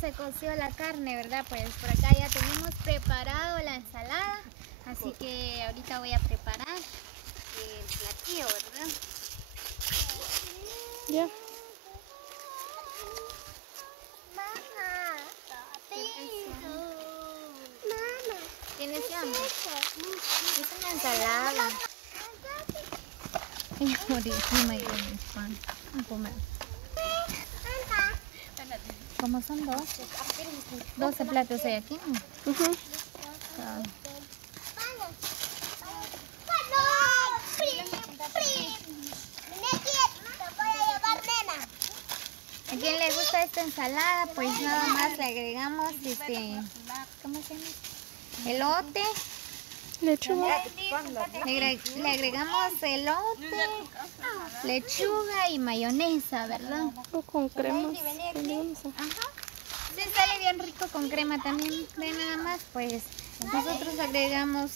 se coció la carne, ¿verdad? Pues por acá ya tenemos preparado la ensalada. Así que ahorita voy a preparar el platillo, ¿verdad? Ya. ¿Tienes hambre? Es una ensalada. Ay, morísima y con mi pan. A comer. ¿Cómo son 12 platos hay aquí? Ah. ¿A quién le gusta esta ensalada? Pues nada más le agregamos ¿cómo se llama? Elote. Lechuga. Le agregamos elote, lechuga y mayonesa, ¿verdad? O con crema. Ajá. Sí, sale bien rico con crema también. De nada más, pues nosotros agregamos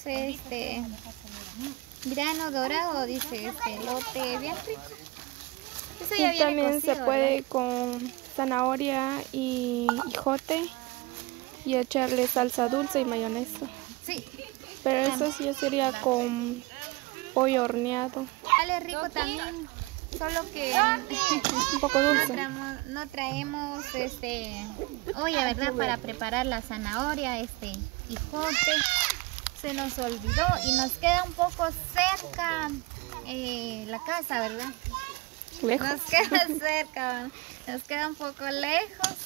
grano dorado, dice elote, bien rico. Eso ya Y viene también cocido, se puede ¿verdad? con zanahoria y jote y echarle salsa dulce y mayonesa. Sí. Pero eso sí sería con pollo horneado. Sale rico también, solo que Un poco dulce. no traemos olla, ¿verdad? Para preparar la zanahoria, hijote. Se nos olvidó y nos queda un poco cerca la casa, ¿verdad? Lejos. Nos queda cerca, nos queda un poco lejos,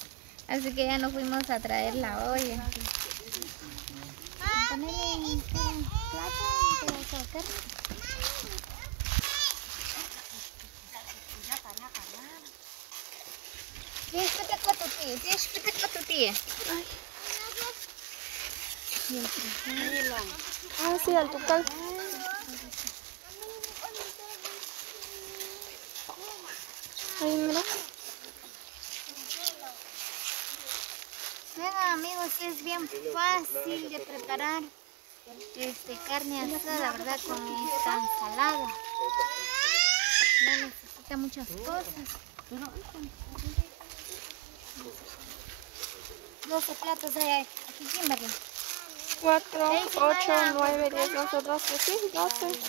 así que ya nos fuimos a traer la olla. Ponele un plato, un pedazo de carne. Tienes que tu tía. Ah, sí, al tocar. Ahí, mira. Vean amigos, que es bien fácil de preparar carne asada, ¿verdad? Con esta ensalada. No necesita muchas cosas. 12 platos hay aquí, Kimberly. 4, 8, 9, 10, 11, 12, sí, 12.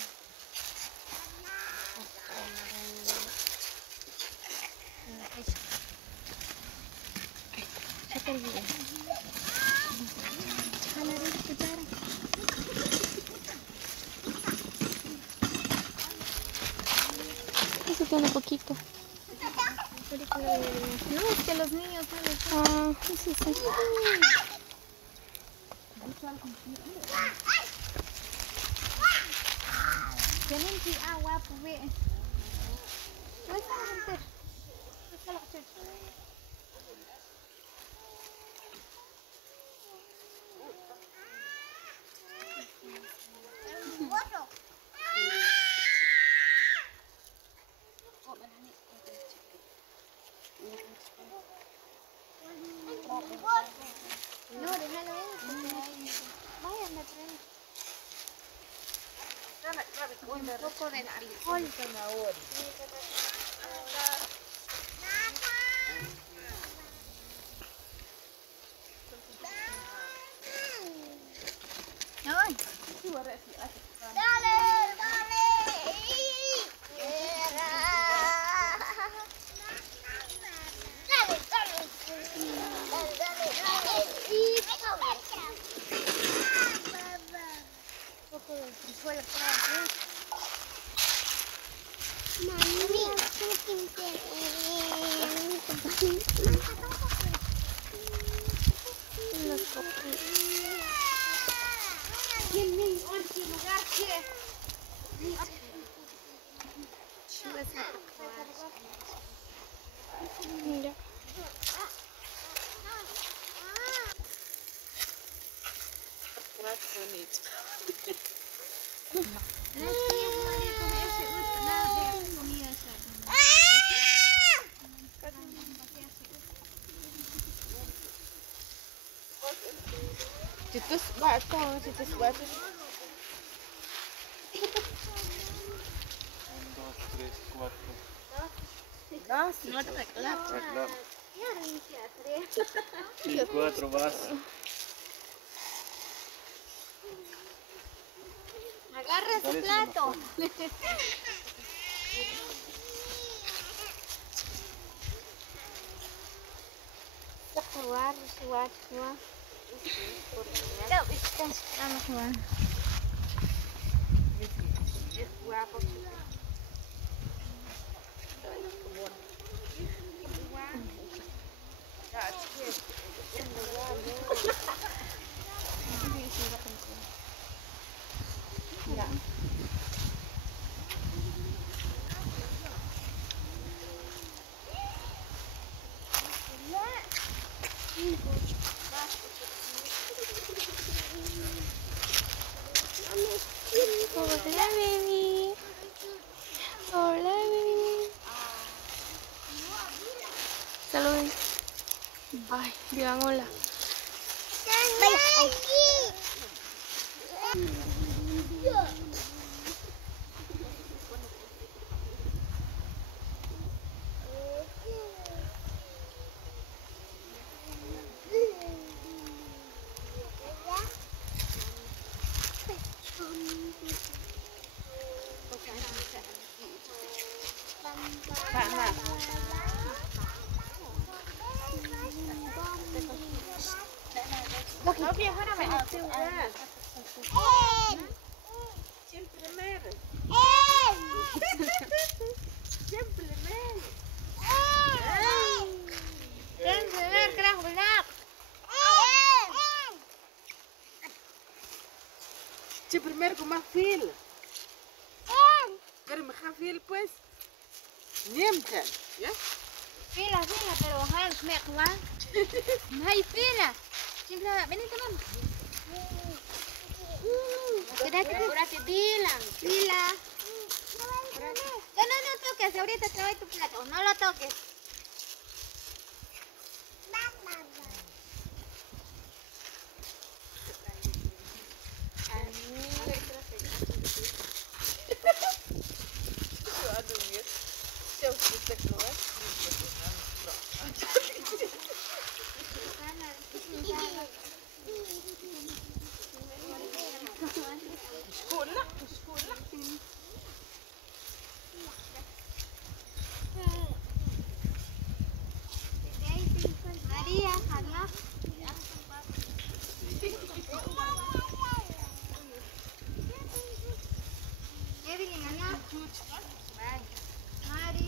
Saca el video. Jala de esta cuchara. Eso tiene poquito. No, es que los niños no les gusta. Ah, sí, sí. Tienen que agua, pues. No es para romper. No es para hacer. No, déjalo ahí. Vayan a traer. Un poco de frijol. Ay. Un poco de frijol acá. Mira. Chitus bato, chitus bato. 1, 2, 3, 4. No te reclamas. Y 4 vas. Agarra su plato. Vamos a jugar. Hola, baby. Hola, baby. Saluden. Ay, digan hola. Je primeiro com uma fila. Quero me fila pues. Niemten, ¿ya? Fila, pero Hans me va. No hay fila. Siempre, venite, mamá. Apúrate, fila. Fila. No toques, ahorita te doy tu plato. No lo toques. María, adiós. Evelyn, adiós. Mari.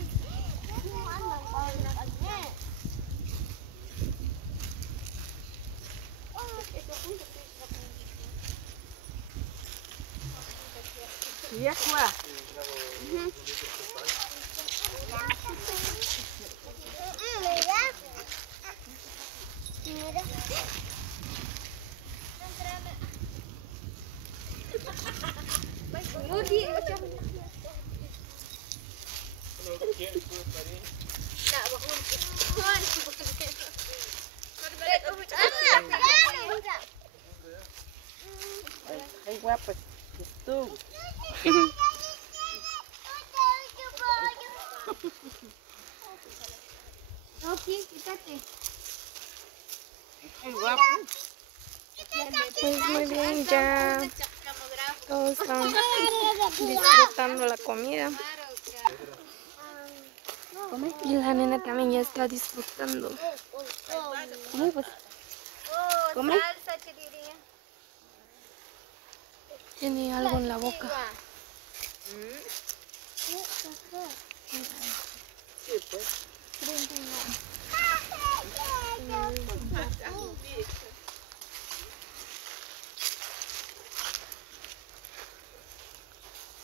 Ya fue. Ay, guapa, tú. Ok, quítate. Ay, guapa. Pues muy bien, ya todos están disfrutando la comida. Y la nena también ya está disfrutando. Come, pues. Come. Salsa, chiriría. Tiene algo en la boca. Sí, pues.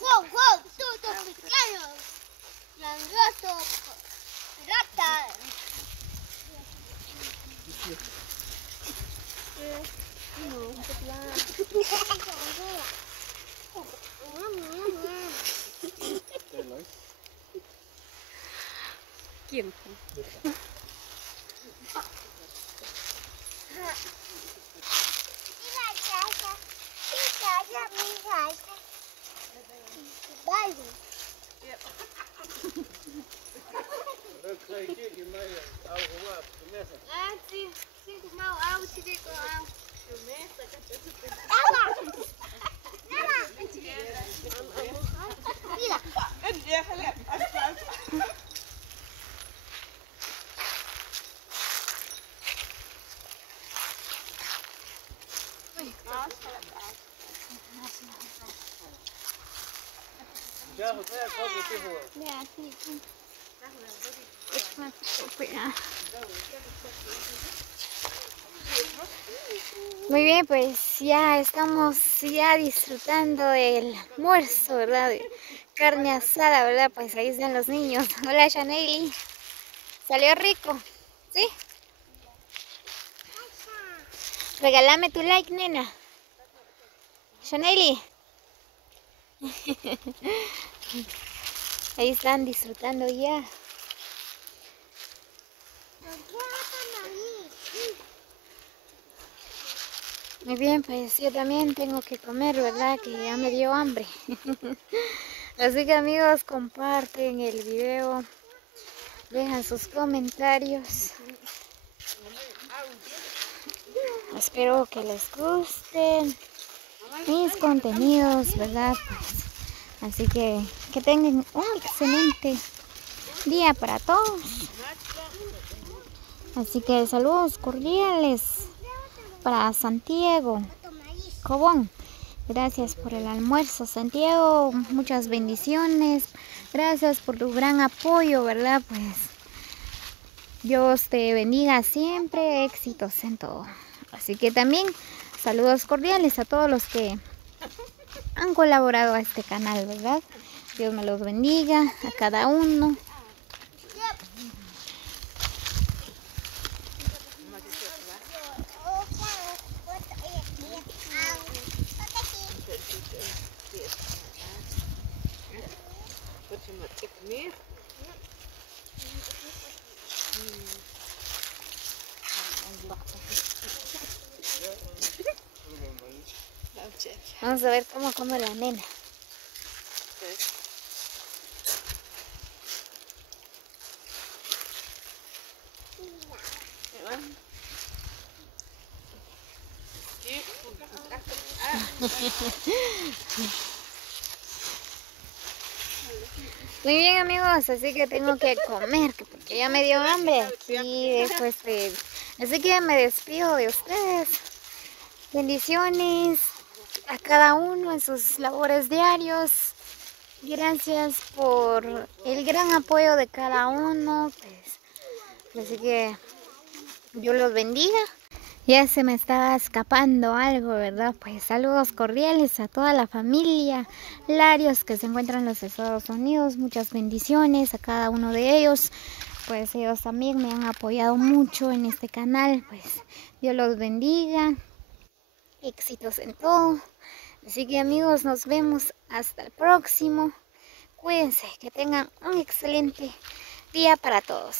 ¡Wow! ¡Todo pequeño! ¡Langosto! ¡Rata! ¿Quién? Dat ga ik hier in mij, oude wapen. Ah, sí. Cinco mau, au, chico, au. Muy bien, pues ya estamos disfrutando del almuerzo, ¿verdad? De carne asada, ¿verdad? Pues ahí están los niños. Hola, Shaneli. ¿Salió rico? ¿Sí? Regálame tu like, nena. Shaneli. Ahí están disfrutando ya. Muy bien, pues yo también tengo que comer, ¿verdad? Que ya me dio hambre. Así que amigos, comparten el video, dejan sus comentarios. Espero que les gusten mis contenidos, ¿verdad? Pues, así que tengan un excelente día para todos. Así que saludos cordiales para Santiago Cobón. Gracias por el almuerzo, Santiago. Muchas bendiciones. Gracias por tu gran apoyo, ¿verdad? Pues Dios te bendiga siempre. Éxitos en todo. Así que también saludos cordiales a todos los que han colaborado a este canal, ¿verdad? Dios me los bendiga a cada uno. Vamos a ver cómo come la nena. Muy bien amigos, así que tengo que comer porque ya me dio hambre aquí después así que me despido de ustedes. Bendiciones a cada uno en sus labores diarios. Gracias por el gran apoyo de cada uno. Pues, así que Dios los bendiga. Ya se me estaba escapando algo, ¿verdad? Pues saludos cordiales a toda la familia Larios que se encuentran en los Estados Unidos. Muchas bendiciones a cada uno de ellos. Pues ellos también me han apoyado mucho en este canal. Pues Dios los bendiga. Éxitos en todo. Así que amigos, nos vemos hasta el próximo. Cuídense, que tengan un excelente día para todos.